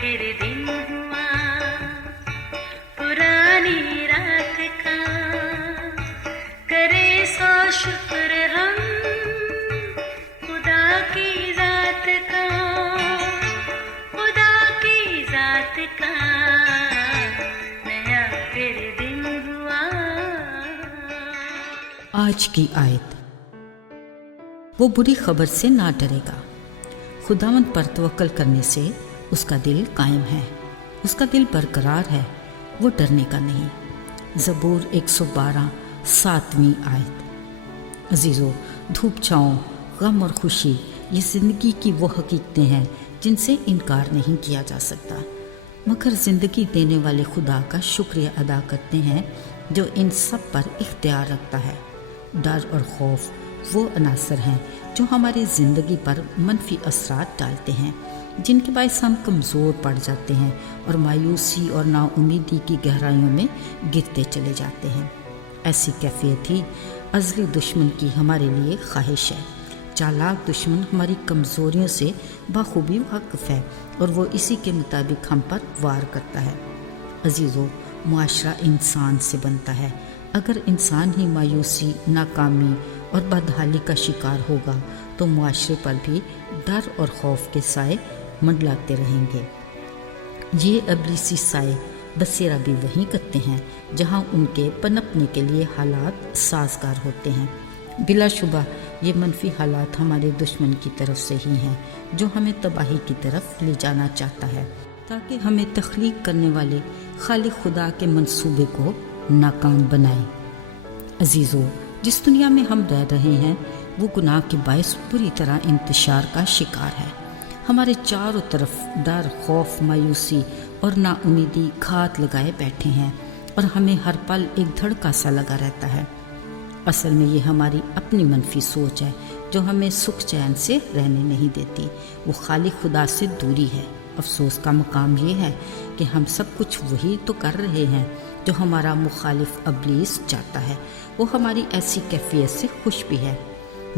फिर दिन हुआ पुरानी रात का, करे सो शुक्र हम खुदा की जात का, खुदा की जात का, नया फिर दिन हुआ। आज की आयत। वो बुरी खबर से ना डरेगा। खुदावंद पर तवक्कल करने से उसका दिल कायम है, उसका दिल बरकरार है, वो डरने का नहीं। ज़बूर 112 7वीं आयत। अजीज़ों, धूप छाँव, गम और खुशी ये ज़िंदगी की वो हकीकतें हैं जिनसे इनकार नहीं किया जा सकता, मगर ज़िंदगी देने वाले खुदा का शुक्रिया अदा करते हैं जो इन सब पर इख्तियार रखता है। डर और खौफ वो अनासर हैं जो हमारी ज़िंदगी पर मनफी असरात डालते हैं, जिनके बायस हम कमज़ोर पड़ जाते हैं और मायूसी और नाउमीदी की गहराइयों में गिरते चले जाते हैं। ऐसी कैफियत ही अज़ली दुश्मन की हमारे लिए ख्वाहिश है। चालाक दुश्मन हमारी कमज़ोरियों से बखूबी वाकिफ़ है और वो इसी के मुताबिक हम पर वार करता है। अजीज़ों, मुआशरा इंसान से बनता है। अगर इंसान ही मायूसी, नाकामी और बदहाली का शिकार होगा तो मुआशरे पर भी डर और खौफ के साए मंडलाते रहेंगे। ये अबलीसी साए बसेरा भी वहीं करते हैं जहां उनके पनपने के लिए हालात साजगार होते हैं। बिलाशुबा ये मनफी हालात हमारे दुश्मन की तरफ से ही हैं जो हमें तबाही की तरफ ले जाना चाहता है, ताकि हमें तख्लीक करने वाले खालिक खुदा के मंसूबे को नाकाम बनाए। अजीज़ों, जिस दुनिया में हम रह रहे हैं वो गुनाह के बायस पूरी तरह इंतशार का शिकार है। हमारे चारों तरफ डर, खौफ, मायूसी और नाउमीदी घात लगाए बैठे हैं और हमें हर पल एक धड़का सा लगा रहता है। असल में ये हमारी अपनी मनफी सोच है जो हमें सुख चैन से रहने नहीं देती। वो खालिक खुदा से दूरी है। अफसोस का मकाम ये है कि हम सब कुछ वही तो कर रहे हैं जो हमारा मुखालिफ अबलीस चाहता है। वो हमारी ऐसी कैफियत से खुश भी है,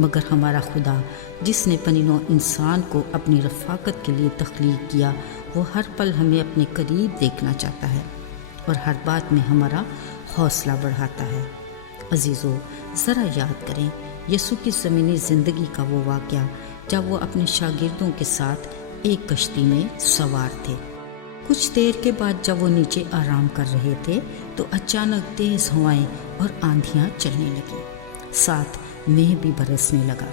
मगर हमारा खुदा जिसने पनिनो इंसान को अपनी रफ़ाकत के लिए तख्लीक किया वो हर पल हमें अपने करीब देखना चाहता है और हर बात में हमारा हौसला बढ़ाता है। अजीज़ों, ज़रा याद करें यसू की ज़मीनी ज़िंदगी का वो वाक़या जब वो अपने शागिर्दों के साथ एक कश्ती में सवार थे। कुछ देर के बाद जब वो नीचे आराम कर रहे थे तो अचानक तेज़ हवाएं और आंधियां चलने लगी, साथ मेह भी बरसने लगा।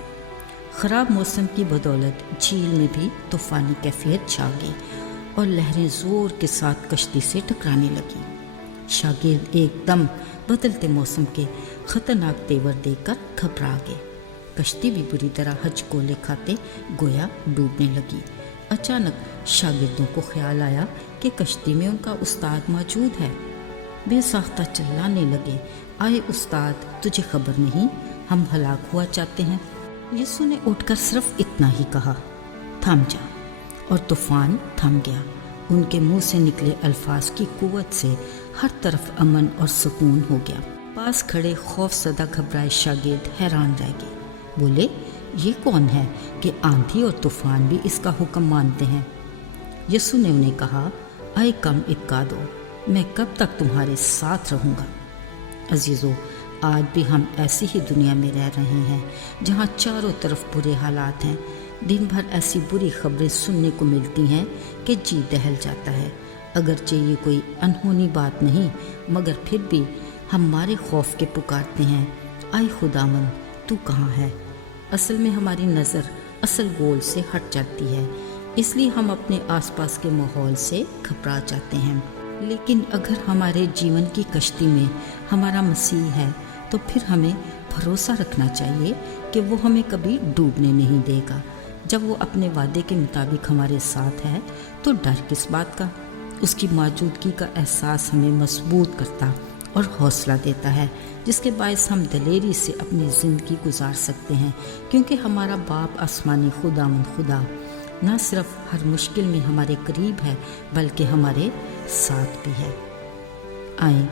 ख़राब मौसम की बदौलत झील में भी तूफ़ानी कैफियत छा गई और लहरें ज़ोर के साथ कश्ती से टकराने लगी। शागिर्द एकदम बदलते मौसम के ख़तरनाक तेवर देखकर घबरा गए। कश्ती भी बुरी तरह हचकोले खाते गोया डूबने लगी। अचानक शागिर्दों को ख्याल आया कि कश्ती में उनका उस्ताद मौजूद है। बेसाख्ता चिल्लाने लगे, आए उस्ताद, तुझे खबर नहीं हम हलाक हुआ चाहते हैं। यीशु ने उठकर सिर्फ इतना ही कहा, थम जा, और तूफान थम गया। उनके मुंह से निकले अल्फाज की कुव्वत से हर तरफ अमन और सुकून हो गया। पास खड़े खौफसदा घबराए शागिर्द हैरान रह गए। बोले, ये कौन है कि आंधी और तूफान भी इसका हुक्म मानते हैं? यीशु ने उन्हें कहा, आए कम इक्का दो, मैं कब तक तुम्हारे साथ रहूँगा। अजीज़ों, आज भी हम ऐसी ही दुनिया में रह रहे हैं जहाँ चारों तरफ बुरे हालात हैं। दिन भर ऐसी बुरी खबरें सुनने को मिलती हैं कि जी दहल जाता है। अगरचे ये कोई अनहोनी बात नहीं, मगर फिर भी हमारे खौफ के पुकारते हैं, आए खुदावन तू कहाँ है? असल में हमारी नज़र असल गोल से हट जाती है, इसलिए हम अपने आसपास के माहौल से घबरा जाते हैं। लेकिन अगर हमारे जीवन की कश्ती में हमारा मसीह है तो फिर हमें भरोसा रखना चाहिए कि वो हमें कभी डूबने नहीं देगा। जब वो अपने वादे के मुताबिक हमारे साथ है तो डर किस बात का? उसकी मौजूदगी का एहसास हमें मजबूत करता और हौसला देता है, जिसके बायस हम दलेरी से अपनी ज़िंदगी गुजार सकते हैं, क्योंकि हमारा बाप आसमानी खुदा न सिर्फ हर मुश्किल में हमारे करीब है बल्कि हमारे साथ भी है। आए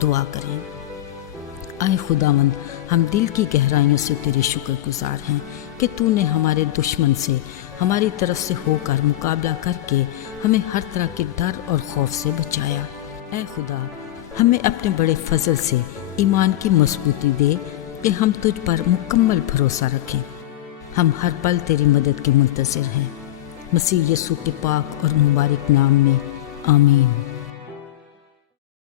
दुआ करें। آئے خداوند، ہم دل کی گہرائیوں سے تیرے شکر گزار ہیں کہ تو نے ہمارے دشمن سے ہماری طرف سے ہو کر مقابلہ کر کے ہمیں ہر طرح کے ڈر اور خوف سے بچایا۔ اے خدا، ہمیں اپنے بڑے فضل سے ایمان کی مضبوطی دے کہ ہم تجھ پر مکمل بھروسہ رکھیں۔ ہم ہر پل تیری مدد کے منتظر ہیں۔ مسیح یسوع کے پاک اور مبارک نام میں آمین۔